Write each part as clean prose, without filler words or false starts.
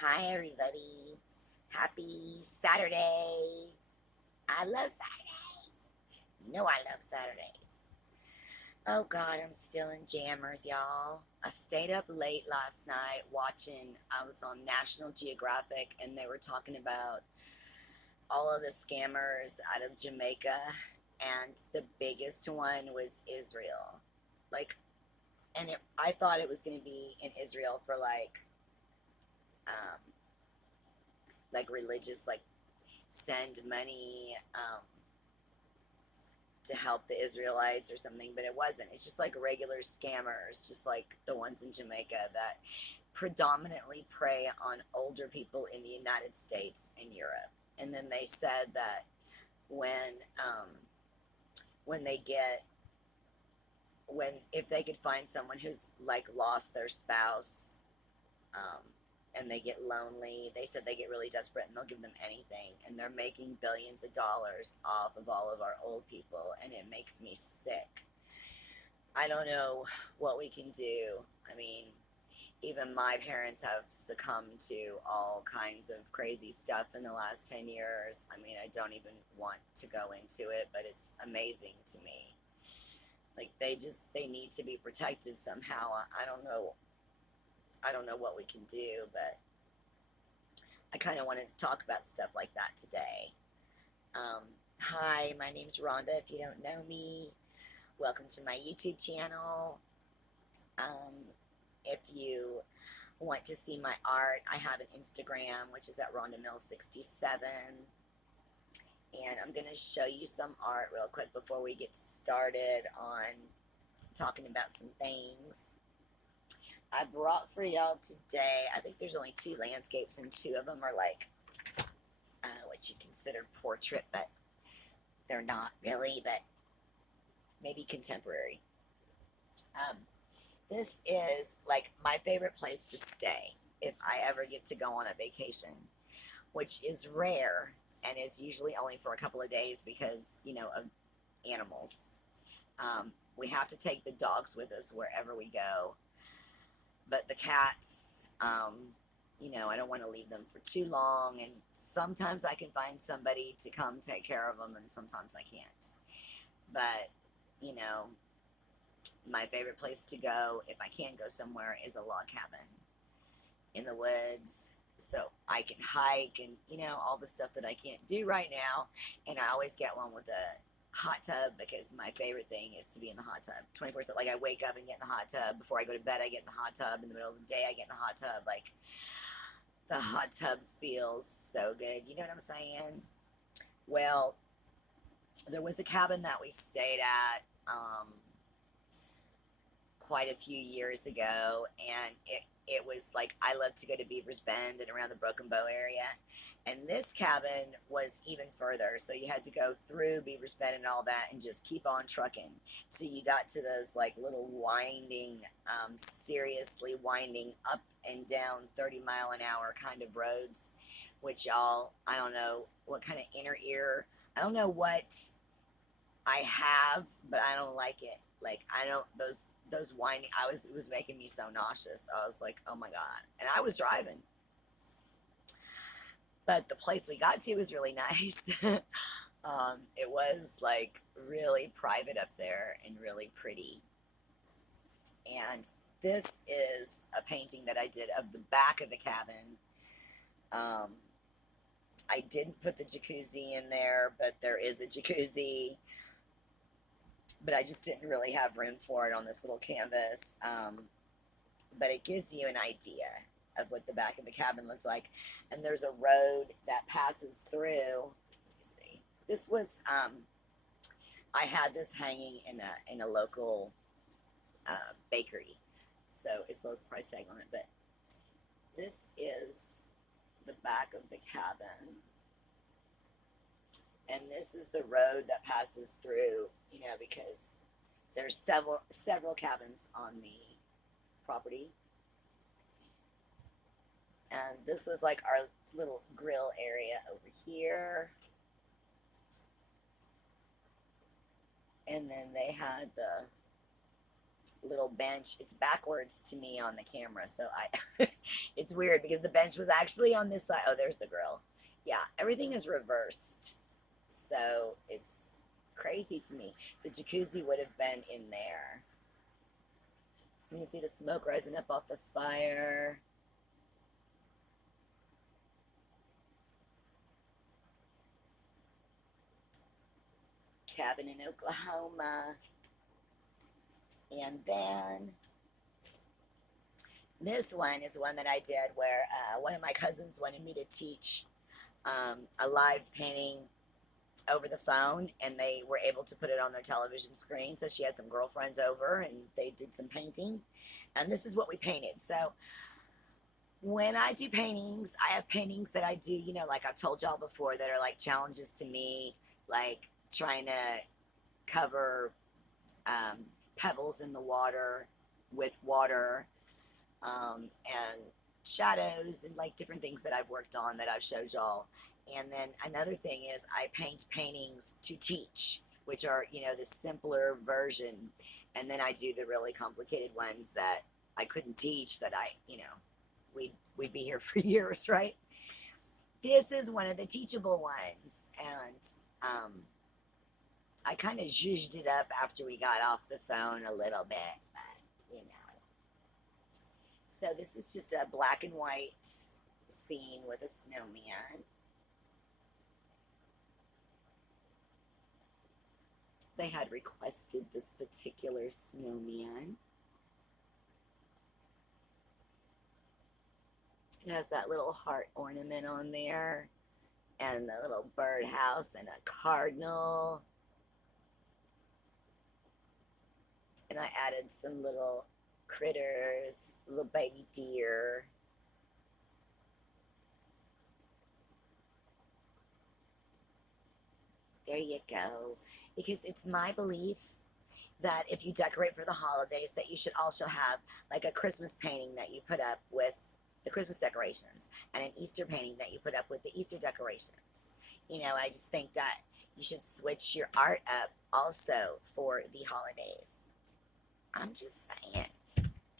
Hi, everybody. Happy Saturday. I love Saturdays. You know I love Saturdays. Oh, God, I'm still in jammers, y'all. I stayed up late last night watching, I was on National Geographic, and they were talking about all of the scammers out of Jamaica, and the biggest one was Israel. Like, I thought it was going to be in Israel for um, like religious, like send money to help the Israelites or something, but it wasn't. It's just like regular scammers, just like the ones in Jamaica that predominantly prey on older people in the United States and Europe. And then they said that when um, when they get when if they could find someone who's like lost their spouse, um, and they get lonely, they said they get really desperate and they'll give them anything. And they're making billions of dollars off of all of our old people, and it makes me sick. I don't know what we can do. I mean, even my parents have succumbed to all kinds of crazy stuff in the last 10 years. I mean, I don't even want to go into it, but it's amazing to me. Like they need to be protected somehow. I don't know. I don't know what we can do, but I kind of wanted to talk about stuff like that today. Hi, my name's Rhonda. If you don't know me, welcome to my YouTube channel. If you want to see my art, I have an Instagram, which is at RhondaMill67. And I'm going to show you some art real quick before we get started on talking about some things. I brought for y'all today, I think there's only two landscapes, and two of them are like what you consider portrait, but they're not really, but maybe contemporary. Um, this is like my favorite place to stay if I ever get to go on a vacation, which is rare and is usually only for a couple of days because, of animals. We have to take the dogs with us wherever we go, but the cats, I don't want to leave them for too long. And sometimes I can find somebody to come take care of them, and sometimes I can't. But, you know, my favorite place to go, if I can go somewhere, is a log cabin in the woods. So I can hike and, all the stuff that I can't do right now. And I always get one with a hot tub because my favorite thing is to be in the hot tub 24/7. Like I wake up and get in the hot tub. Before I go to bed, I get in the hot tub. In the middle of the day, I get in the hot tub. Like the hot tub feels so good. You know what I'm saying? Well, there was a cabin that we stayed at quite a few years ago, and it was like I love to go to Beavers Bend and around the Broken Bow area, and this cabin was even further. So you had to go through Beavers Bend and all that, and just keep on trucking. So you got to those like little winding, seriously winding up and down 30-mile an hour kind of roads, which y'all, I don't know what kind of inner ear. I don't know what I have, but I don't like it. Like I don't those whining. It was making me so nauseous. I was like, oh my god, and I was driving. But the place we got to was really nice. It was like really private up there and really pretty. And this is a painting that I did of the back of the cabin. Um, I didn't put the jacuzzi in there, but there is a jacuzzi. But I just didn't really have room for it on this little canvas. But it gives you an idea of what the back of the cabin looks like. And there's a road that passes through. Let me see. This was I had this hanging in a local bakery, so it still has the price tag on it. But this is the back of the cabin, and this is the road that passes through. Because there's several cabins on the property, and this was like our little grill area over here. And then they had little bench. It's backwards to me on the camera, so I it's weird because the bench was actually on this side. Oh, there's the grill. Yeah, everything is reversed. So it's crazy to me. The jacuzzi would have been in there. You can see the smoke rising up off the fire. Cabin in Oklahoma. And then this one is one that I did where one of my cousins wanted me to teach a live painting over the phone, and they were able to put it on their television screen. So she had some girlfriends over and they did some painting, and this is what we painted. So when I do paintings, I have paintings that I do, like I've told y'all before, that are like challenges to me, like trying to cover pebbles in the water with water, and shadows, and like different things that I've worked on that I've showed y'all. And then another thing is I paint paintings to teach, which are, the simpler version. And then I do the really complicated ones that I couldn't teach, that we'd be here for years, right? This is one of the teachable ones. And I kind of zhuzhed it up after we got off the phone a little bit, but. So this is just a black and white scene with a snowman. They had requested this particular snowman. It has that little heart ornament on there, and a little birdhouse and a cardinal. And I added some little critters, little baby deer. There you go. Because it's my belief that if you decorate for the holidays, that you should also have like a Christmas painting that you put up with the Christmas decorations, and an Easter painting that you put up with the Easter decorations. I just think that you should switch your art up also for the holidays. I'm just saying.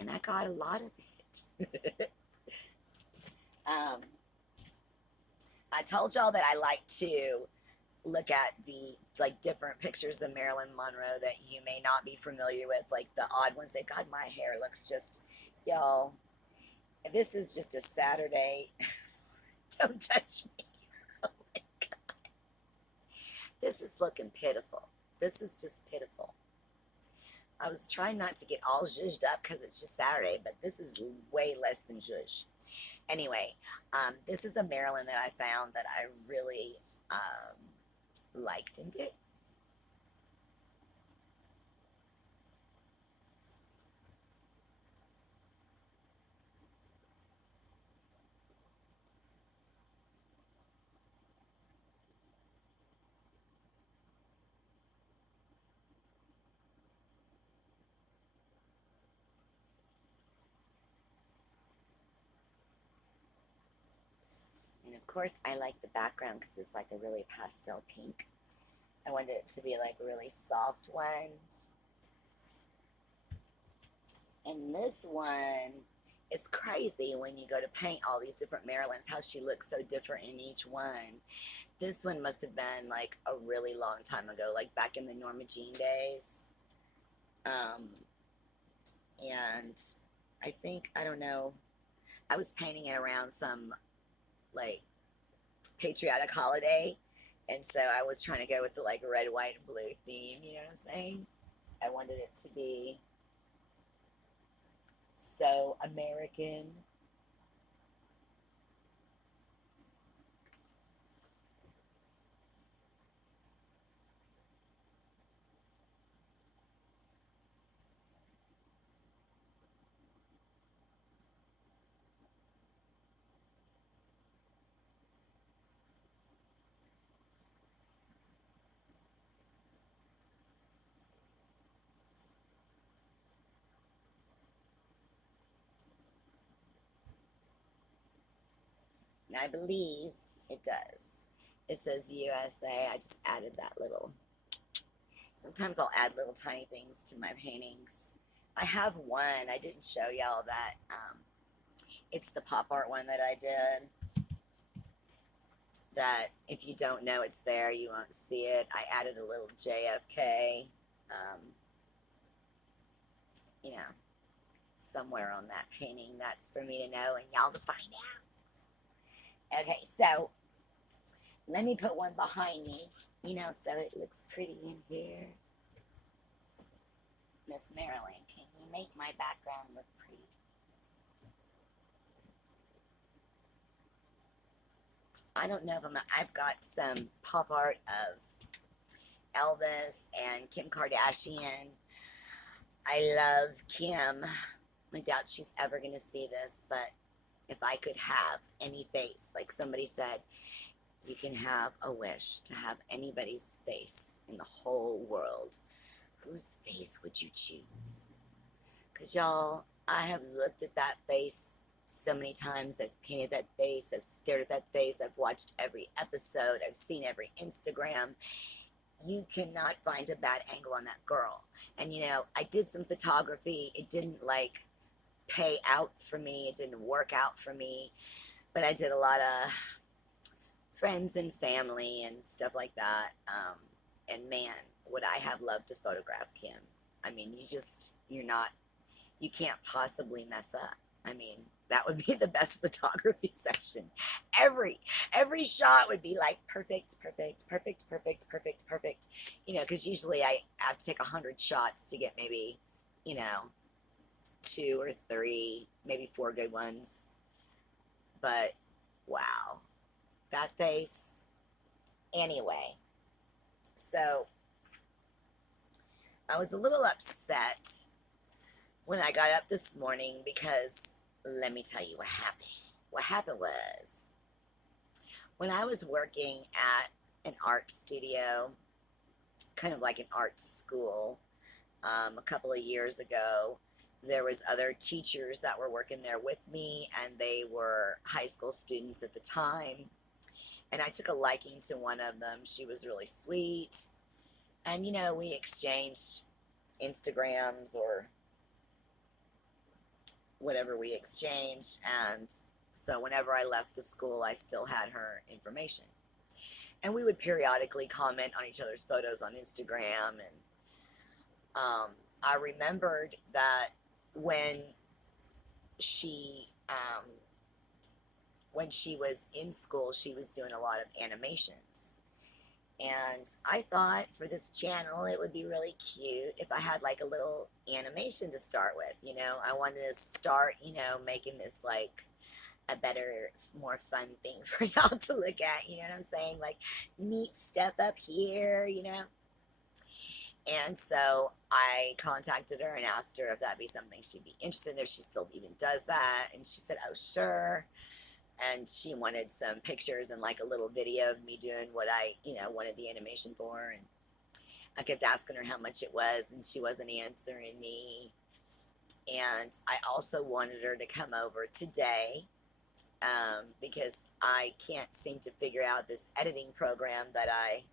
And I got a lot of it. I told y'all that I like to look at the like different pictures of Marilyn Monroe that you may not be familiar with, like the odd ones. God, my hair looks just, y'all. This is just a Saturday. Don't touch me. Oh my God. This is looking pitiful. This is just pitiful. I was trying not to get all zhuzhed up because it's just Saturday, but this is way less than zhuzh. Anyway, this is a Marilyn that I found that I really liked and did. And of course, I like the background because it's like a really pastel pink. I wanted it to be like a really soft one. And this one is crazy when you go to paint all these different Marilyns, how she looks so different in each one. This one must have been like a really long time ago, like back in the Norma Jean days. Um, and I think, I don't know, I was painting it around some like patriotic holiday. And so I was trying to go with the like red, white, and blue theme, you know what I'm saying? I wanted it to be so American. And I believe it does. It says USA. I just added that little. Sometimes I'll add little tiny things to my paintings. I have one. I didn't show y'all that. It's the pop art one that I did. That if you don't know it's there, you won't see it. I added a little JFK, um, you know, somewhere on that painting. That's for me to know and y'all to find out. Okay, so let me put one behind me, so it looks pretty in here. Miss Marilyn, can you make my background look pretty? I don't know if I've got some pop art of Elvis and Kim Kardashian. I love Kim. I doubt she's ever going to see this, but if I could have any face, like somebody said, you can have a wish to have anybody's face in the whole world. Whose face would you choose? Because y'all, I have looked at that face so many times. I've painted that face. I've stared at that face. I've watched every episode. I've seen every Instagram. You cannot find a bad angle on that girl. And I did some photography. It didn't pay out for me. It didn't work out for me. But I did a lot of friends and family and stuff like that. And man, would I have loved to photograph Kim. I mean, you can't possibly mess up. I mean, that would be the best photography session. Every shot would be like perfect, perfect, perfect, perfect, perfect, perfect. Because usually I have to take 100 shots to get maybe, 2 or 3, maybe 4 good ones. But wow, that face. Anyway, so I was a little upset when I got up this morning because let me tell you what happened. What happened was when I was working at an art studio, kind of like an art school, a couple of years ago, there was other teachers that were working there with me, and they were high school students at the time. And I took a liking to one of them. She was really sweet. And, we exchanged Instagrams or whatever we exchanged. And so whenever I left the school, I still had her information. And we would periodically comment on each other's photos on Instagram. And I remembered that when she was in school, she was doing a lot of animations. And I thought for this channel, it would be really cute if I had like a little animation to start with. I wanted to start, making this like a better, more fun thing for y'all to look at. You know what I'm saying? Like neat stuff up here, And so I contacted her and asked her if that'd be something she'd be interested in, if she still even does that. And she said, oh, sure. And she wanted some pictures and like a little video of me doing what I, wanted the animation for. And I kept asking her how much it was, and she wasn't answering me. And I also wanted her to come over today because I can't seem to figure out this editing program that I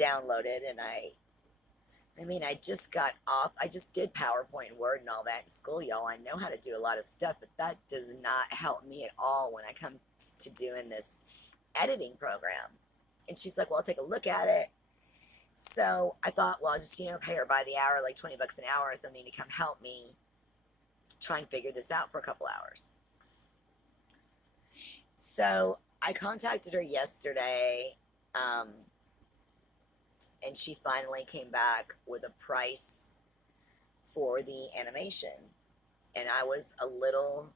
downloaded. And I just got off. I just did PowerPoint and Word and all that in school, y'all. I know how to do a lot of stuff, but that does not help me at all when I come to doing this editing program. And she's like, well, I'll take a look at it. So I thought, well, I'll just, pay her by the hour, like 20 bucks an hour or something to come help me try and figure this out for a couple hours. So I contacted her yesterday, and she finally came back with a price for the animation. And I was a little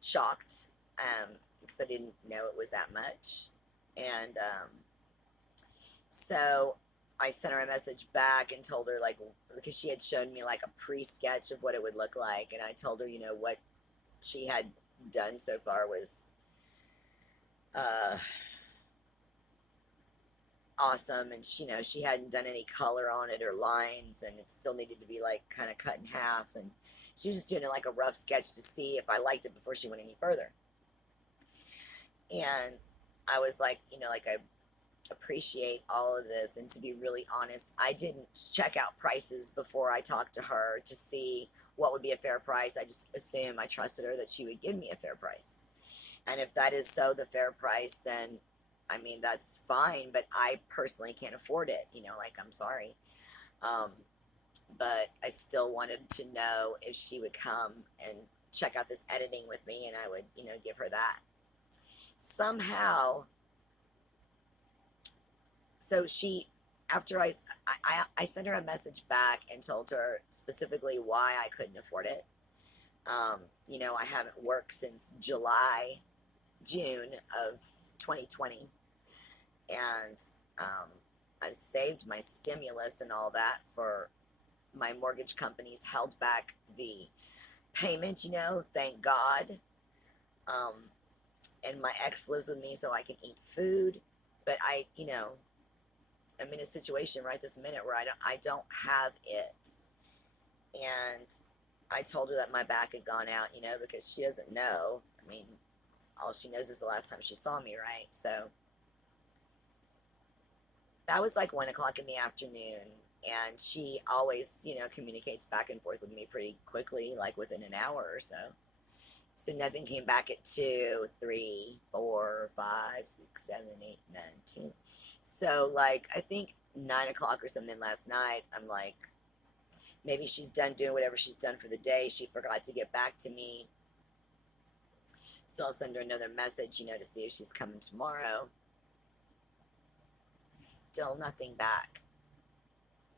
shocked because I didn't know it was that much. And so I sent her a message back and told her, because she had shown me like a pre-sketch of what it would look like. And I told her, what she had done so far was awesome. And she hadn't done any color on it or lines, and it still needed to be like kind of cut in half. And she was just doing like a rough sketch to see if I liked it before she went any further. And I was like, appreciate all of this. And to be really honest, I didn't check out prices before I talked to her to see what would be a fair price. I just assumed, I trusted her that she would give me a fair price. And if that is so, the fair price, then I mean, that's fine, but I personally can't afford it. Like, I'm sorry. Um, but I still wanted to know if she would come and check out this editing with me, and I would, give her that. Somehow, so she, after I sent her a message back and told her specifically why I couldn't afford it. I haven't worked since June of 2020, and I've saved my stimulus and all that for my mortgage company's held back the payment, thank God. Um, and my ex lives with me so I can eat food. But I'm in a situation right this minute where I don't have it. And I told her that my back had gone out, because she doesn't know. I mean, all she knows is the last time she saw me, right? So that was like 1 o'clock in the afternoon. And she always, communicates back and forth with me pretty quickly, like within an hour or so. So nothing came back at 2, 3, 4, 5, 6, 7, 8, 9, 10. So, like, I think 9 o'clock or something last night, I'm like, maybe she's done doing whatever she's done for the day. She forgot to get back to me. So I'll send her another message, to see if she's coming tomorrow. Still nothing back.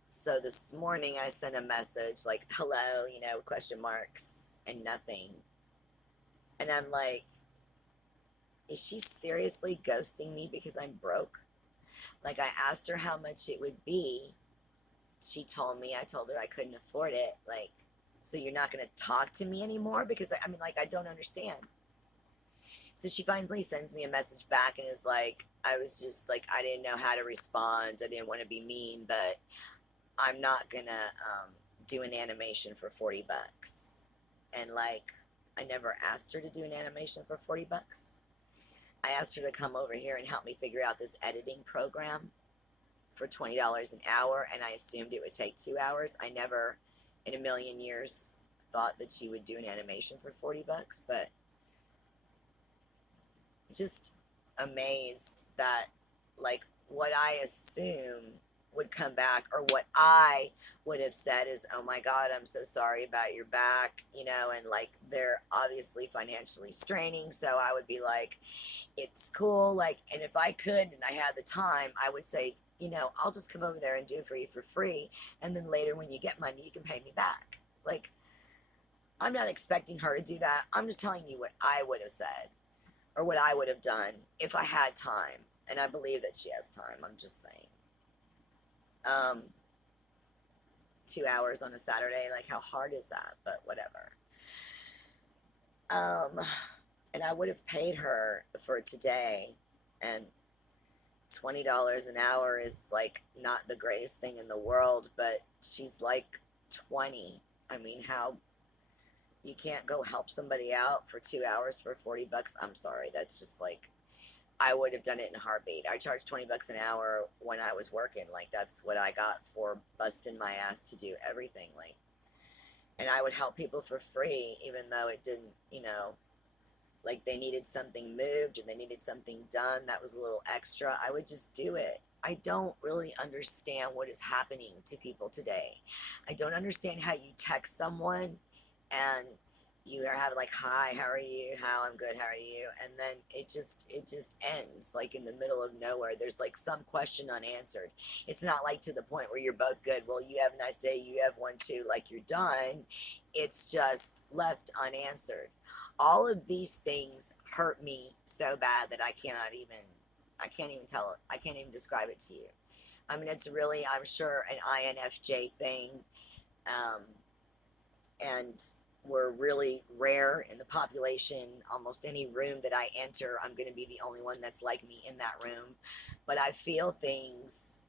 So this morning I sent a message like, hello, question marks, and nothing. And I'm like, is she seriously ghosting me because I'm broke? Like, I asked her how much it would be. She told me, I told her I couldn't afford it. Like, so you're not going to talk to me anymore? Because, I mean, like, I don't understand. So she finally sends me a message back and is like, I was just like, I didn't know how to respond. I didn't want to be mean, but I'm not going to do an animation for 40 bucks. And, like, I never asked her to do an animation for 40 bucks. I asked her to come over here and help me figure out this editing program for $20 an hour, and I assumed it would take 2 hours. I never in a million years thought that she would do an animation for 40 bucks, but just amazed that, like, what I assume would come back, or what I would have said is, oh my God, I'm so sorry about your back, and like, they're obviously financially straining. So I would be like, it's cool. Like, and if I could and I had the time, I would say, I'll just come over there and do it for you for free. And then later when you get money, you can pay me back. Like, I'm not expecting her to do that. I'm just telling you what I would have said, or what I would have done if I had time. And I believe that she has time. I'm just saying. Um, 2 hours on a Saturday, like, how hard is that? But whatever. Um, and I would have paid her for today, and $20 an hour is like not the greatest thing in the world, but she's like 20. I mean, how you can't go help somebody out for 2 hours for 40 bucks? I'm sorry. That's just like, I would have done it in a heartbeat. I charged 20 bucks an hour when I was working. Like, that's what I got for busting my ass to do everything. Like, and I would help people for free, even though it didn't, like, they needed something moved or they needed something done that was a little extra. I would just do it. I don't really understand what is happening to people today. I don't understand how you text someone and you are having like, hi, how are you? How, I'm good, how are you? And then it just ends like in the middle of nowhere. There's like some question unanswered. It's not like to the point where you're both good. Well, you have a nice day, you have one too, like you're done. It's just left unanswered. All of these things hurt me so bad that I can't even tell it. I can't even describe it to you. I mean, it's really, I'm sure, an INFJ thing. Um, and we're really rare in the population. Almost any room that I enter, I'm going to be the only one that's like me in that room. But I feel things,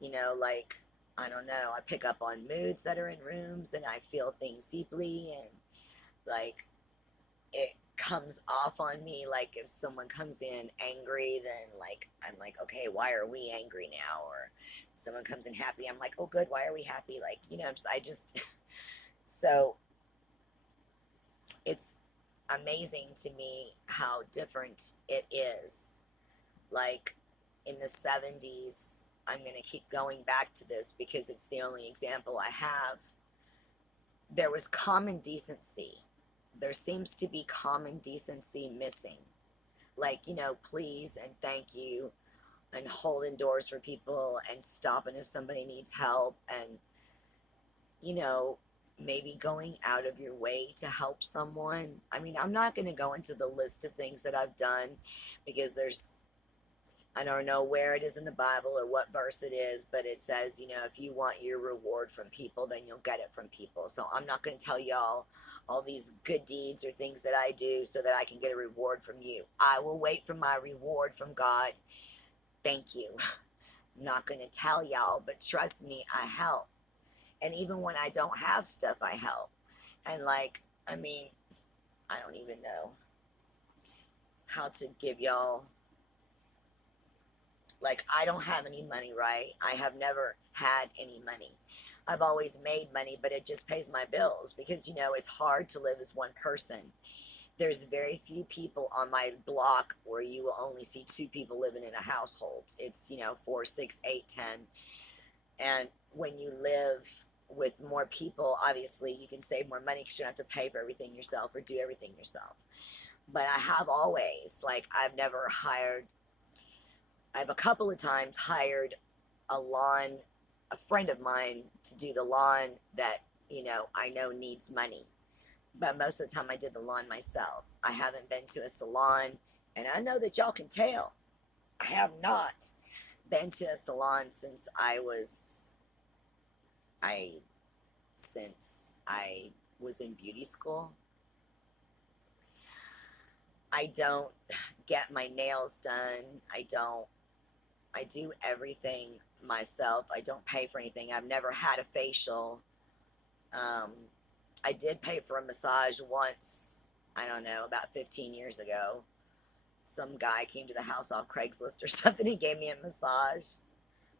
like, I don't know, I pick up on moods that are in rooms, and I feel things deeply, and like, comes off on me. Like if someone comes in angry, then like I'm like, okay, why are we angry now? Or someone comes in happy, I'm like, oh good, why are we happy? Like, I just so it's amazing to me how different it is. Like in the 70s, I'm going to keep going back to this because it's the only example I have. There was common decency. There seems to be common decency missing. Like, please and thank you, and holding doors for people and stopping if somebody needs help, and, you know, maybe going out of your way to help someone. I mean, I'm not going to go into the list of things that I've done because I don't know where it is in the Bible or what verse it is, but it says, if you want your reward from people, then you'll get it from people. So I'm not going to tell y'all all these good deeds or things that I do so that I can get a reward from you. I will wait for my reward from God. Thank you. I'm not going to tell y'all, but trust me, I help. And even when I don't have stuff, I help. And I mean, I don't even know how to give y'all. Like, I don't have any money, right? I have never had any money. I've always made money, but it just pays my bills because, it's hard to live as one person. There's very few people on my block where you will only see two people living in a household. It's, 4, 6, 8, 10. And when you live with more people, obviously you can save more money because you don't have to pay for everything yourself or do everything yourself. But I have always, I've a couple of times hired a friend of mine to do the lawn that, I know needs money. But most of the time I did the lawn myself. I haven't been to a salon, and I know that y'all can tell. I have not been to a salon I since I was in beauty school. I don't get my nails done. I do everything myself. I don't pay for anything. I've never had a facial. Um, I did pay for a massage once, I don't know, about 15 years ago. Some guy came to the house off Craigslist or something and gave me a massage.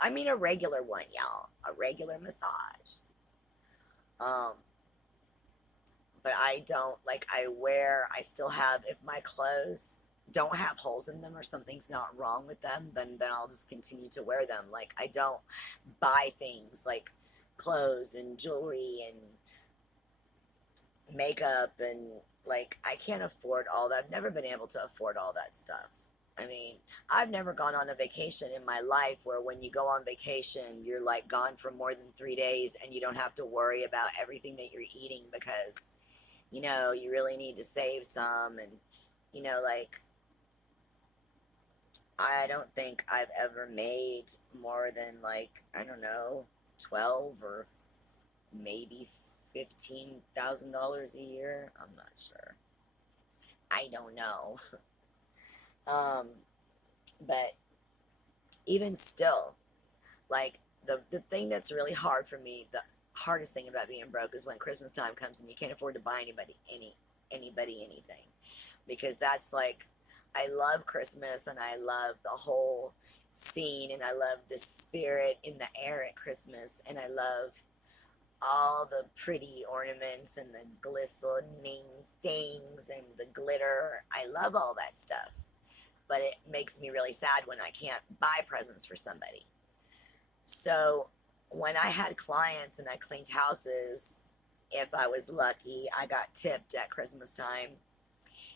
I mean, a regular one, y'all. A regular massage. Um, but I don't, I still have, if my clothes don't have holes in them or something's not wrong with them, then I'll just continue to wear them. Like, I don't buy things like clothes and jewelry and makeup, and I can't afford all that. I've never been able to afford all that stuff. I mean, I've never gone on a vacation in my life where when you go on vacation, you're gone for more than 3 days and you don't have to worry about everything that you're eating because, you really need to save some. And, you know, like, I don't think I've ever made more than I don't know, 12 or maybe $15,000 a year. I'm not sure. I don't know. um, but even still, the thing that's really hard for me, the hardest thing about being broke is when Christmas time comes and you can't afford to buy anybody anything, because that's I love Christmas and I love the whole scene and I love the spirit in the air at Christmas, and I love all the pretty ornaments and the glistening things and the glitter. I love all that stuff. But it makes me really sad when I can't buy presents for somebody. So when I had clients and I cleaned houses, if I was lucky, I got tipped at Christmas time.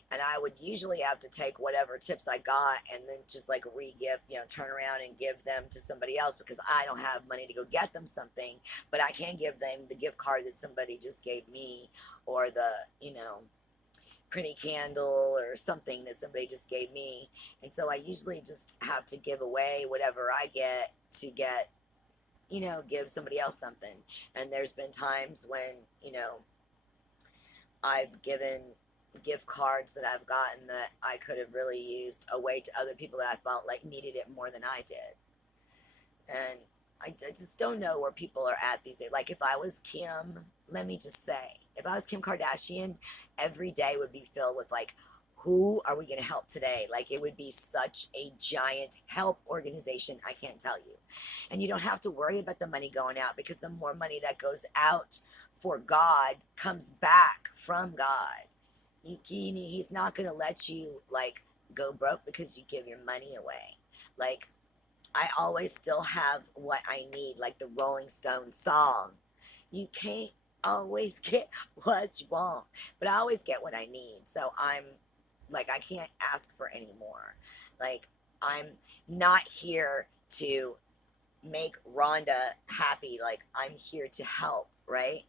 And I would usually have to take whatever tips I got and then just re-gift, turn around and give them to somebody else because I don't have money to go get them something, but I can give them the gift card that somebody just gave me, or the, pretty candle or something that somebody just gave me. And so I usually just have to give away whatever I get to get, give somebody else something. And there's been times when, I've given gift cards that I've gotten that I could have really used away to other people that I felt needed it more than I did. And I just don't know where people are at these days. Like if I was Kim, let me just say, If I was Kim Kardashian, every day would be filled with like, who are we going to help today? Like, it would be such a giant help organization, I can't tell you. And you don't have to worry about the money going out, because the more money that goes out for God comes back from God. He's not going to let you like go broke because you give your money away. Like, I always still have what I need, like the Rolling Stones song. You can't always get what you want, but I always get what I need. So I'm like, I can't ask for any more. Like, I'm not here to make Rhonda happy. Like, I'm here to help, right?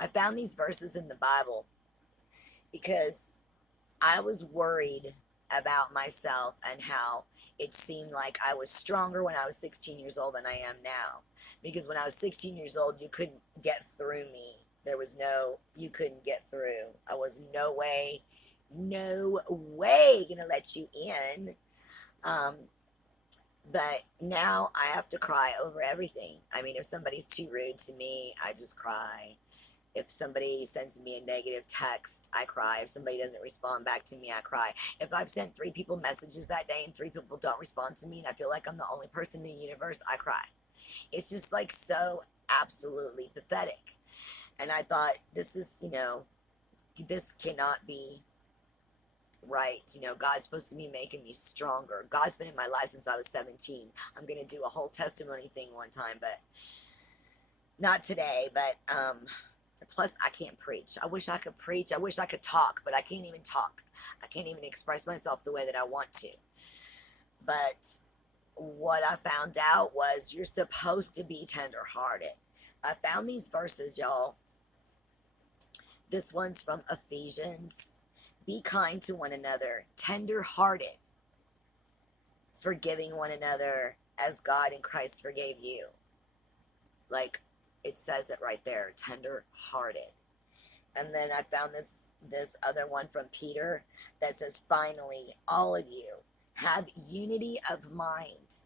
I found these verses in the Bible because I was worried about myself and how it seemed like I was stronger when I was 16 years old than I am now. Because when I was 16 years old, you couldn't get through me. You couldn't get through. I was no way gonna let you in. Um, but now I have to cry over everything. I mean, if somebody's too rude to me, I just cry. If somebody sends me a negative text, I cry. If somebody doesn't respond back to me, I cry. If I've sent 3 people messages that day and 3 people don't respond to me and I feel like I'm the only person in the universe, I cry. It's just like so absolutely pathetic. And I thought, this cannot be right. God's supposed to be making me stronger. God's been in my life since I was 17. I'm going to do a whole testimony thing one time, but not today. But plus, I can't preach. I wish I could preach. I wish I could talk, but I can't even talk. I can't even express myself the way that I want to. But what I found out was you're supposed to be tenderhearted. I found these verses, y'all. This one's from Ephesians. Be kind to one another, tenderhearted, forgiving one another as God in Christ forgave you. Like, it says it right there, tender-hearted. And then I found this other one from Peter that says, finally, all of you have unity of mind,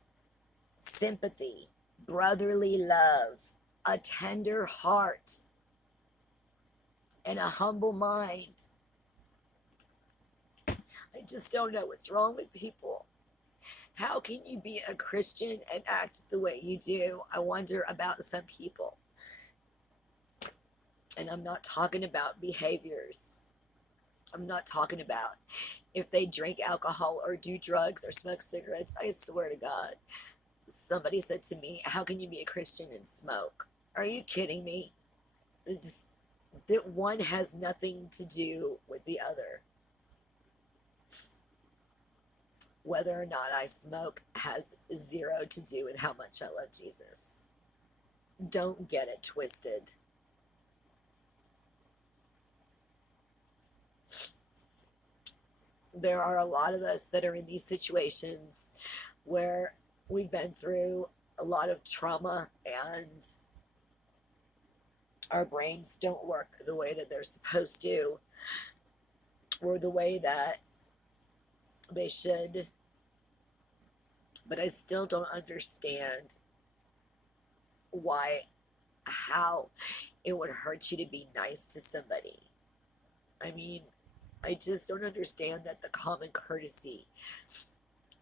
sympathy, brotherly love, a tender heart, and a humble mind. I just don't know what's wrong with people. How can you be a Christian and act the way you do? I wonder about some people. And I'm not talking about behaviors. I'm not talking about if they drink alcohol or do drugs or smoke cigarettes. I swear to God. Somebody said to me, how can you be a Christian and smoke? Are you kidding me? That one has nothing to do with the other. Whether or not I smoke has zero to do with how much I love Jesus. Don't get it twisted. There are a lot of us that are in these situations where we've been through a lot of trauma and our brains don't work the way that they're supposed to, or the way that they should. But I still don't understand how it would hurt you to be nice to somebody. I mean, I just don't understand that the common courtesy,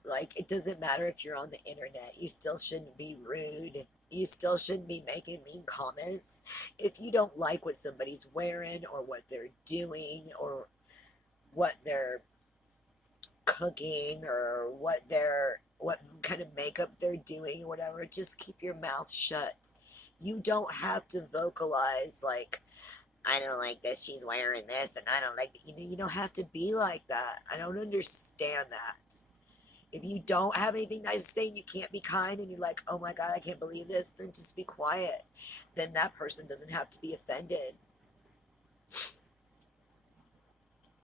like, it doesn't matter if you're on the internet, you still shouldn't be rude. You still shouldn't be making mean comments. If you don't like what somebody's wearing or what they're doing or what they're cooking or what kind of makeup they're doing or whatever, just keep your mouth shut. You don't have to vocalize like, I don't like this, she's wearing this, and I don't like it. You don't have to be like that. I don't understand that. If you don't have anything nice to say and you can't be kind and you're like, oh my God, I can't believe this, then just be quiet. Then that person doesn't have to be offended.